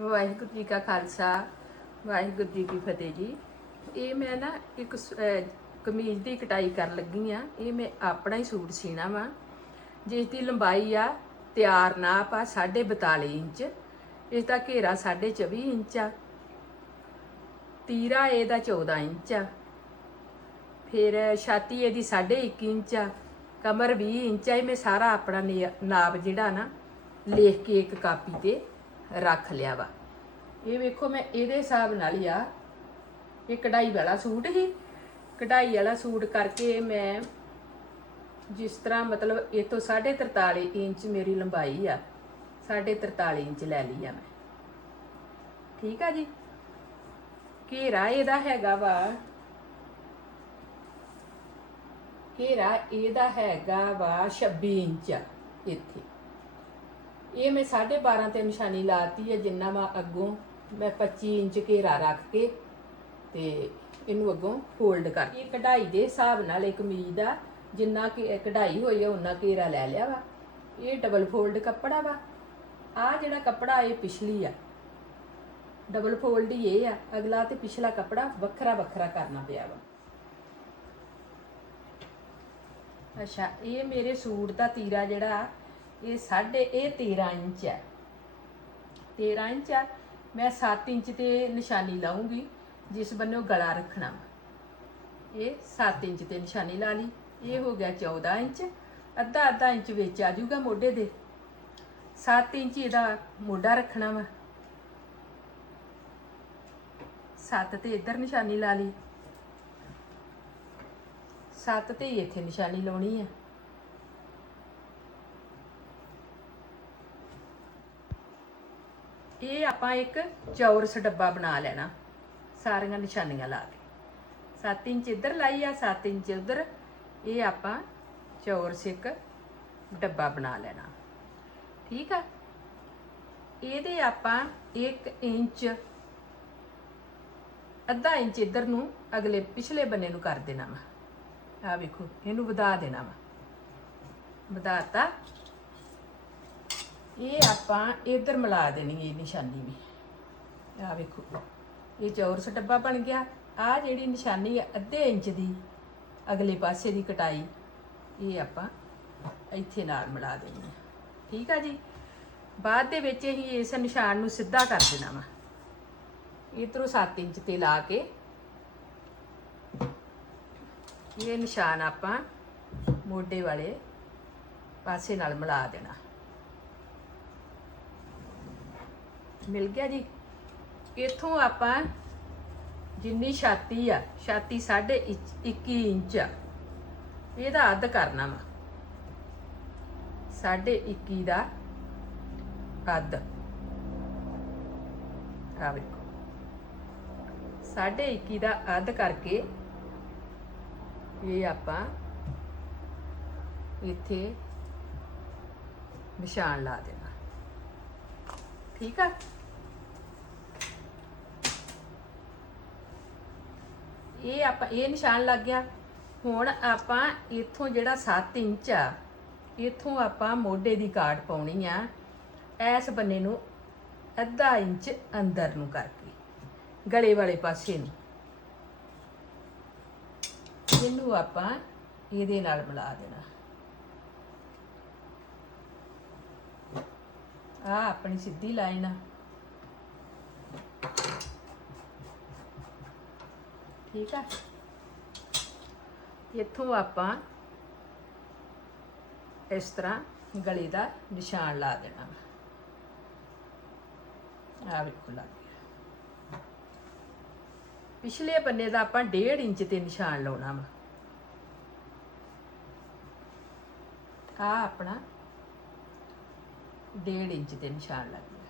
ਵਾਹਿਗੁਰੂ ਜੀ ਕਾ ਖਾਲਸਾ, ਵਾਹਿਗੁਰੂ ਜੀ ਕੀ ਫਤਿਹ ਜੀ। ਇਹ ਮੈਂ ਨਾ ਇੱਕ ਕਮੀਜ਼ ਦੀ ਕਟਾਈ ਕਰਨ ਲੱਗੀ ਆ। ਇਹ ਮੈਂ ਆਪਣਾ ਹੀ ਸੂਟ ਸੀਣਾ ਵਾ। ਜਿਸ ਦੀ ਲੰਬਾਈ ਆ, ਤਿਆਰ ਨਾਪ ਆ 42 ਇੰਚ। ਇਸ ਦਾ ਘੇਰਾ 24 ਇੰਚ ਆ। ਤੀਰਾ ਇਹਦਾ 14 ਇੰਚ ਆ। ਫਿਰ ਛਾਤੀ ਇਹਦੀ 1.5 ਇੰਚ ਆ। ਕਮਰ 20 ਇੰਚ ਆ। ਇਹ ਮੈਂ ਸਾਰਾ ਆਪਣਾ ਨੇ- ਨਾਪ ਜਿਹੜਾ ਨਾ, ਲਿਖ ਕੇ ਇੱਕ ਕਾਪੀ ਤੇ ਰੱਖ ਲਿਆ ਵਾ। ਇਹ ਵੇਖੋ ਮੈਂ ਇਹਦੇ ਹਿਸਾਬ ਨਾਲ ਹੀ ਆ। ਇਹ ਕਢਾਈ ਵਾਲਾ ਸੂਟ ਹੀ। ਕਢਾਈ ਵਾਲਾ ਸੂਟ ਕਰਕੇ ਮੈਂ ਜਿਸ ਤਰ੍ਹਾਂ ਮਤਲਬ ਇਹ ਤੋਂ 43 ਇੰਚ ਮੇਰੀ ਲੰਬਾਈ ਆ 43 ਇੰਚ ਲੈ ਲਈ ਆ ਮੈਂ। ਠੀਕ ਆ ਜੀ? ਘੇਰਾ ਇਹਦਾ ਹੈਗਾ ਵਾ। ਘੇਰਾ ਇਹਦਾ ਹੈਗਾ ਵਾ 26 ਇੰਚ ਆ ਇੱਥੇ। ਇਹ ਮੈਂ 12.5 ਤੇ ਨਿਸ਼ਾਨੀ ਲਾਤੀ ਹੈ, ਜਿੰਨਾ ਮੈਂ ਅੱਗੋਂ ਮੈਂ 25 ਇੰਚ ਘੇਰਾ ਰੱਖ ਕੇ ਤੇ ਇਹਨੂੰ ਅੱਗੋਂ ਫੋਲਡ ਕਰ ਇਹ ਕਢਾਈ ਦੇ ਹਿਸਾਬ ਨਾਲ ਇੱਕ ਕਮੀਜ਼ ਦਾ ਜਿੰਨਾ ਕਿ ਕਢਾਈ ਹੋਈ ਹੈ ਉਹਨਾਂ ਘੇਰਾ ਲੈ ਲਿਆ ਵਾ। ਇਹ ਡਬਲ ਫੋਲਡ ਕੱਪੜਾ ਵਾ। ਆ ਜਿਹੜਾ ਕੱਪੜਾ ਇਹ ਪਿਛਲੀ ਆ। ਡਬਲ ਫੋਲਡ ਹੀ ਇਹ ਆ। ਅਗਲਾ ਤੇ ਪਿਛਲਾ ਕੱਪੜਾ ਵੱਖਰਾ ਵੱਖਰਾ ਕਰਨਾ ਪਿਆ ਵਾ। ਅੱਛਾ, ਇਹ ਮੇਰੇ ਸੂਟ ਦਾ ਤੀਰਾ ਜਿਹੜਾ ਇਹ ਸਾਢੇ ਇਹ 13 ਇੰਚ ਹੈ। 13 ਇੰਚ ਹੈ। ਮੈਂ 7 ਇੰਚ ਤੇ ਨਿਸ਼ਾਨੀ ਲਾਉਂਗੀ ਜਿਸ ਬੰਨੋਂ ਗਲਾ ਰੱਖਣਾ ਵਾ। ਇਹ 7 ਇੰਚ ਤੇ ਨਿਸ਼ਾਨੀ ਲਾ ਲਈ। ਇਹ ਹੋ ਗਿਆ 14 ਇੰਚ। ਅੱਧਾ ਅੱਧਾ ਇੰਚ ਵਿੱਚ ਆ ਜਾਊਗਾ ਮੋਢੇ ਦੇ। 7 ਇੰਚ ਇਹਦਾ ਮੋਢਾ ਰੱਖਣਾ ਵਾ। 7 ਤੇ ਇੱਧਰ ਨਿਸ਼ਾਨੀ ਲਾ ਲਈ। 7 ਤੇ ਹੀ ਇੱਥੇ ਨਿਸ਼ਾਨੀ ਲਾਉਣੀ ਆ। ਇਹ ਆਪਾਂ ਇੱਕ ਚੌਰਸ ਡੱਬਾ ਬਣਾ ਲੈਣਾ। ਸਾਰੀਆਂ ਨਿਸ਼ਾਨੀਆਂ ਲਾ ਕੇ। 7 ਇੰਚ ਇੱਧਰ ਲਾਈ ਆ 7 ਇੰਚ ਉੱਧਰ। ਇਹ ਆਪਾਂ ਚੌਰਸ ਇੱਕ ਡੱਬਾ ਬਣਾ ਲੈਣਾ। ਠੀਕ ਆ? ਇਹਦੇ ਆਪਾਂ 1 ਇੰਚ, ਅੱਧਾ ਇੰਚ ਇੱਧਰ ਨੂੰ ਅਗਲੇ ਪਿਛਲੇ ਬੰਨੇ ਨੂੰ ਕਰ ਦੇਣਾ ਵਾ। ਆ ਵੇਖੋ, ਇਹਨੂੰ ਵਧਾ ਦੇਣਾ ਵਾ। ਵਧਾਤਾ ਇਹ ਆਪਾਂ ਇੱਧਰ ਮਿਲਾ ਦੇਣੀ ਇਹ ਨਿਸ਼ਾਨੀ ਵੀ। ਆ ਵੇਖੋ। ਇਹ ਚੌਰਸ ਡੱਬਾ ਬਣ ਗਿਆ। ਆ ਜਿਹੜੀ ਨਿਸ਼ਾਨੀ ਹੈ ਅੱਧੇ ਇੰਚ ਦੀ, ਅਗਲੇ ਪਾਸੇ ਦੀ ਕਟਾਈ, ਇਹ ਆਪਾਂ ਇੱਥੇ ਨਾਲ ਮਿਲਾ ਦੇਣੀ ਹੈ। ਠੀਕ ਆ ਜੀ? ਬਾਅਦ ਦੇ ਵਿੱਚ ਅਸੀਂ ਇਸ ਨਿਸ਼ਾਨ ਨੂੰ ਸਿੱਧਾ ਕਰ ਦੇਣਾ ਵਾ। ਇਧਰੋਂ 7 ਇੰਚ ਤੇ ਲਾ ਕੇ ਇਹ ਨਿਸ਼ਾਨ ਆਪਾਂ ਮੋਢੇ ਵਾਲੇ ਪਾਸੇ ਨਾਲ ਮਿਲਾ ਦੇਣਾ। ਮਿਲ ਗਿਆ ਜੀ। ਇਥੋਂ ਆਪਾਂ ਜਿੰਨੀ ਛਾਤੀ ਆ, ਛਾਤੀ 21 ਇੰਚ ਆ। ਇਹਦਾ ਅੱਧ ਕਰਨਾ ਵਾ। 21 ਦਾ ਅੱਧ। ਆ ਵੇਖੋ। 21 ਦਾ ਅੱਧ ਕਰਕੇ ਇਹ ਆਪਾਂ ਇੱਥੇ ਨਿਸ਼ਾਨ ਲਾ ਦੇਣਾ। ਠੀਕ ਆ? ਇਹ ਆਪਾਂ, ਇਹ ਨਿਸ਼ਾਨ ਲੱਗ ਗਿਆ। ਹੁਣ ਆਪਾਂ ਇੱਥੋਂ ਜਿਹੜਾ 7 ਇੰਚ ਆ, ਇੱਥੋਂ ਆਪਾਂ ਮੋਢੇ ਦੀ ਕਾਟ ਪਾਉਣੀ ਆ। ਐਸ ਬੰਨੇ ਨੂੰ ਅੱਧਾ ਇੰਚ ਅੰਦਰ ਨੂੰ ਕਰਕੇ, ਗਲੇ ਵਾਲੇ ਪਾਸੇ ਨੂੰ। ਇਹਨੂੰ ਆਪਾਂ ਇਹਦੇ ਨਾਲ ਮਿਲਾ ਦੇਣਾ। ਆ ਆਪਣੀ ਸਿੱਧੀ ਲਾਈਨ ਆ। ਠੀਕ ਆ? ਇੱਥੋਂ ਆਪਾਂ ਇਸ ਤਰ੍ਹਾਂ ਗਲੇ ਦਾ ਨਿਸ਼ਾਨ ਲਾ ਦੇਣਾ ਆ ਵੇਖੋ ਲੱਗ ਗਿਆ। ਪਿਛਲੇ ਬੰਨੇ ਦਾ ਆਪਾਂ 1.5 ਇੰਚ ਤੇ ਨਿਸ਼ਾਨ ਲਾਉਣਾ ਵਾ। ਆ ਆਪਣਾ ਡੇਢ ਇੰਚ ਤੇ ਨਿਸ਼ਾਨ ਲੱਗ ਗਿਆ।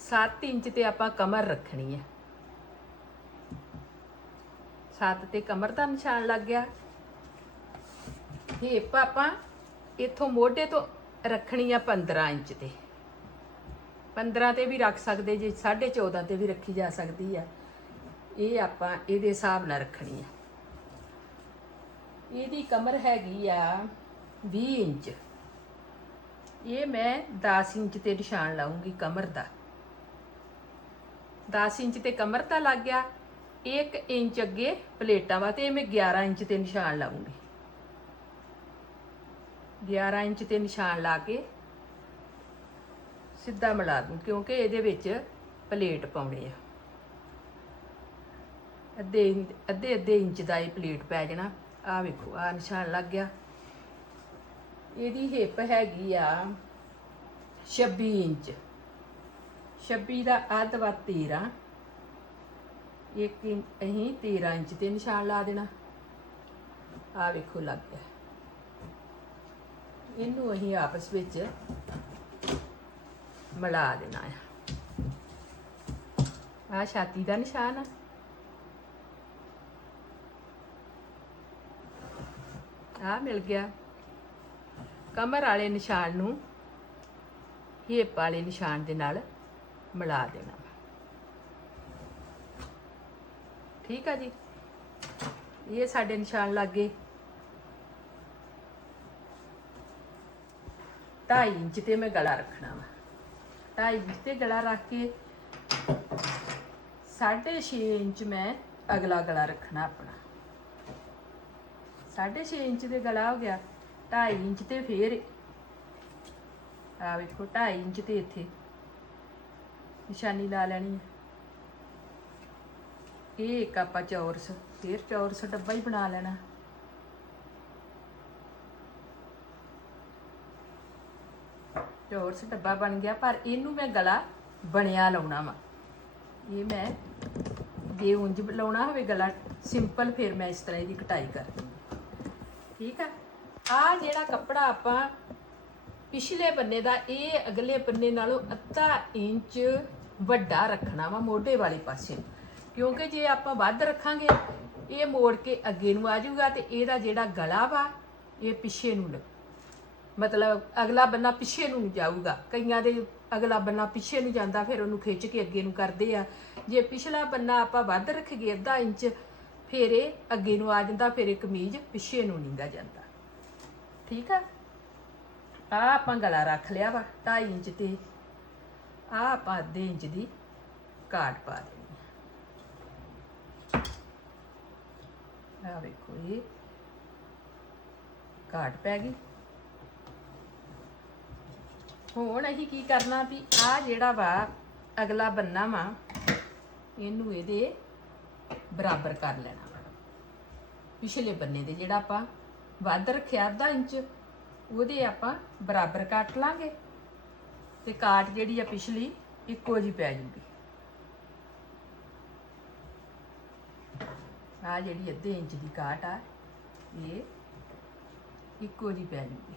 7 ਇੰਚ ਤੇ ਆਪਾਂ ਕਮਰ ਰੱਖਣੀ ਹੈ 7 ਤੇ ਕਮਰ ਦਾ ਨਿਸ਼ਾਨ ਲੱਗ ਗਿਆ। ਹੇਪ ਆਪਾਂ ਇੱਥੋਂ ਮੋਢੇ ਤੋਂ ਰੱਖਣੀ ਆ 15 ਇੰਚ ਤੇ। 15 ਤੇ ਵੀ ਰੱਖ ਸਕਦੇ ਜੇ 14.5 ਤੇ ਵੀ ਰੱਖੀ ਜਾ ਸਕਦੀ ਆ। ਇਹ ਆਪਾਂ ਇਹਦੇ ਹਿਸਾਬ ਨਾਲ ਰੱਖਣੀ ਆ। ਇਹਦੀ ਕਮਰ ਹੈਗੀ ਆ 20 ਇੰਚ। ਇਹ ਮੈਂ 10 ਇੰਚ ਤੇ ਨਿਸ਼ਾਨ ਲਾਉਂਗੀ ਕਮਰ ਦਾ। 10 ਇੰਚ ਤੇ ਕਮਰ ਦਾ ਲੱਗ ਗਿਆ 1 ਇੰਚ ਅੱਗੇ ਪਲੇਟਾਂ ਵਾ ਤੇ ਇਹ ਮੈਂ 11 ਇੰਚ ਤੇ ਨਿਸ਼ਾਨ ਲਾਉਂਗੀ 11 ਇੰਚ ਤੇ ਨਿਸ਼ਾਨ ਲਾ ਕੇ ਸਿੱਧਾ ਮਿਲਾ ਦੂੰ, ਕਿਉਂਕਿ ਇਹਦੇ ਵਿੱਚ ਪਲੇਟ ਪਾਉਣੀ ਆ। ਅੱਧੇ ਇੰਚ- ਅੱਧੇ ਅੱਧੇ ਇੰਚ ਦਾ ਇਹ ਪਲੇਟ ਪੈ ਜਾਣਾ। ਆ ਵੇਖੋ, ਆ ਨਿਸ਼ਾਨ ਲੱਗ ਗਿਆ। ਇਹਦੀ ਹਿੱਪ ਹੈਗੀ ਆ 26 ਇੰਚ। 26 ਦਾ ਅੱਧ ਵਾ 13 ਇੱਕ ਇੰਚ ਅਸੀਂ 13 ਇੰਚ ਤੇ ਨਿਸ਼ਾਨ ਲਾ ਦੇਣਾ। ਆ ਵੇਖੋ, ਲੱਗ ਗਿਆ। ਇਹਨੂੰ ਅਸੀਂ ਆਪਸ ਵਿੱਚ ਮਿਲਾ ਦੇਣਾ ਆ। ਆ ਛਾਤੀ ਦਾ ਨਿਸ਼ਾਨ ਆ। ਆਹ ਮਿਲ ਗਿਆ। ਕਮਰ ਵਾਲੇ ਨਿਸ਼ਾਨ ਨੂੰ ਹਿੱਪ ਵਾਲੇ ਨਿਸ਼ਾਨ ਦੇ ਨਾਲ ਮਿਲਾ ਦੇਣਾ ਵਾ। ਠੀਕ ਆ ਜੀ? ਇਹ ਸਾਡੇ ਨਿਸ਼ਾਨ ਲੱਗ। ਗਏ 2.5 ਇੰਚ ਤੇ ਮੈਂ ਗਲਾ ਰੱਖਣਾ ਵਾ। 2.5 ਇੰਚ ਤੇ ਗਲਾ ਰੱਖ ਕੇ 6.5 ਇੰਚ ਮੈਂ ਅਗਲਾ ਗਲਾ ਰੱਖਣਾ ਆਪਣਾ। 6.5 ਇੰਚ ਦੇ ਗਲਾ ਹੋ ਗਿਆ 2.5 ਇੰਚ ਤੇ ਫੇਰ ਆ ਵੇਖੋ 2.5 ਇੰਚ ਤੇ ਇੱਥੇ। ਨਿਸ਼ਾਨੀ ਲਾ ਲੈਣੀ ਹੈ ਇਹ ਇੱਕ ਆਪਾਂ ਚੌਰਸ, ਫੇਰ ਚੌਰਸ ਡੱਬਾ ਹੀ ਬਣਾ ਲੈਣਾ। ਚੌਰਸ ਡੱਬਾ ਬਣ ਗਿਆ, ਪਰ ਇਹਨੂੰ ਮੈਂ ਗਲਾ ਬਣਿਆ ਲਾਉਣਾ ਵਾ। ਇਹ ਮੈਂ ਜੇ ਉਂਝ ਲਾਉਣਾ ਹੋਵੇ ਗਲਾ, ਸਿੰਪਲ ਫਿਰ ਮੈਂ ਇਸ ਤਰ੍ਹਾਂ ਇਹਦੀ ਕਟਾਈ ਕਰਦੀ ਠੀਕ ਆ? ਆ ਜਿਹੜਾ ਕੱਪੜਾ ਆਪਾਂ ਪਿਛਲੇ ਬੰਨੇ ਦਾ, ਇਹ ਅਗਲੇ ਪੰਨੇ ਨਾਲੋਂ ਅੱਧਾ ਇੰਚ ਵੱਡਾ ਰੱਖਣਾ ਵਾ ਮੋਢੇ ਵਾਲੇ ਪਾਸੇ ਕਿਉਂਕਿ ਜੇ ਆਪਾਂ ਵੱਧ ਰੱਖਾਂਗੇ, ਇਹ ਮੋੜ ਕੇ ਅੱਗੇ ਨੂੰ ਆ ਜਾਊਗਾ ਤੇ ਇਹਦਾ ਜਿਹੜਾ ਗਲਾ ਵਾ, ਇਹ ਪਿੱਛੇ ਨੂੰ ਲੱਗ ਮਤਲਬ ਅਗਲਾ ਬੰਨਾ ਪਿੱਛੇ ਨੂੰ ਜਾਊਗਾ। ਕਈਆਂ ਦੇ ਅਗਲਾ ਬੰਨਾ ਪਿੱਛੇ ਨੂੰ ਜਾਂਦਾ, ਫਿਰ ਉਹਨੂੰ ਖਿੱਚ ਕੇ ਅੱਗੇ ਨੂੰ ਕਰਦੇ ਆ। ਜੇ ਪਿਛਲਾ ਬੰਨਾ ਆਪਾਂ ਵੱਧ ਰੱਖੀਏ ਅੱਧਾ ਇੰਚ ਫਿਰ ਇਹ ਅੱਗੇ ਨੂੰ ਆ ਜਾਂਦਾ, ਫਿਰ ਇਹ ਕਮੀਜ਼ ਪਿੱਛੇ ਨੂੰ ਨੀਂਗਾ ਜਾਂਦਾ। ਠੀਕ ਆ? ਆ ਆਪਾਂ ਗਲਾ ਰੱਖ ਲਿਆ ਵਾ 2.5 ਇੰਚ ਤੇ। ਆ ਆਪਾਂ ਅੱਧੇ ਇੰਚ ਦੀ ਕਾਟ ਪਾ ਦੇਣੀ ਆ। ਵੇਖੋ ਇਹ ਕਾਟ ਪੈ ਗਈ। ਹੁਣ ਅਸੀਂ ਕੀ ਕਰਨਾ ਵੀ ਆ ਜਿਹੜਾ ਵਾ ਅਗਲਾ ਬੰਨਾ ਵਾ, ਇਹਨੂੰ ਇਹਦੇ ਬਰਾਬਰ ਕਰ ਲੈਣਾ ਵਾ। ਪਿਛਲੇ ਬੰਨੇ ਦੇ ਜਿਹੜਾ ਆਪਾਂ ਵੱਧ ਰੱਖਿਆ ਅੱਧਾ ਇੰਚ, ਉਹਦੇ ਆਪਾਂ ਬਰਾਬਰ ਕੱਟ ਲਾਂਗੇ ਤੇ ਕਾਟ ਜਿਹੜੀ ਆ ਪਿਛਲੀ ਇੱਕੋ ਜੀ ਪੈ ਜੂਗੀ ਆ ਜਿਹੜੀ ਅੱਧੇ ਇੰਚ ਦੀ ਕਾਟ ਆ, ਇਹ ਇੱਕੋ ਜੀ ਪੈ ਜੂਗੀ